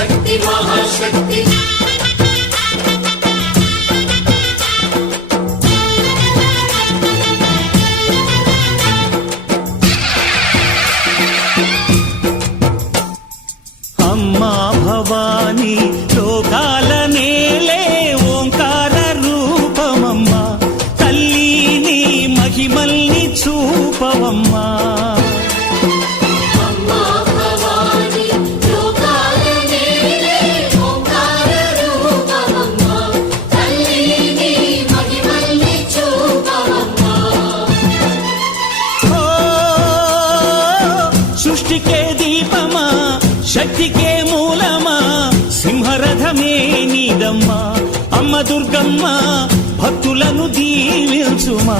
శక్తి మహాశక్తి అమ్మా భవానీ లోకాల నేలే ఓంకార రూపమమ్మా తల్లి నీ మహిమల్ని చూపవమ్మా సృష్టికే దీపమా శక్తికే మూలమా సింహరథమే నీదమ్మా అమ్మ దుర్గమ్మ భక్తులను దీవించుమా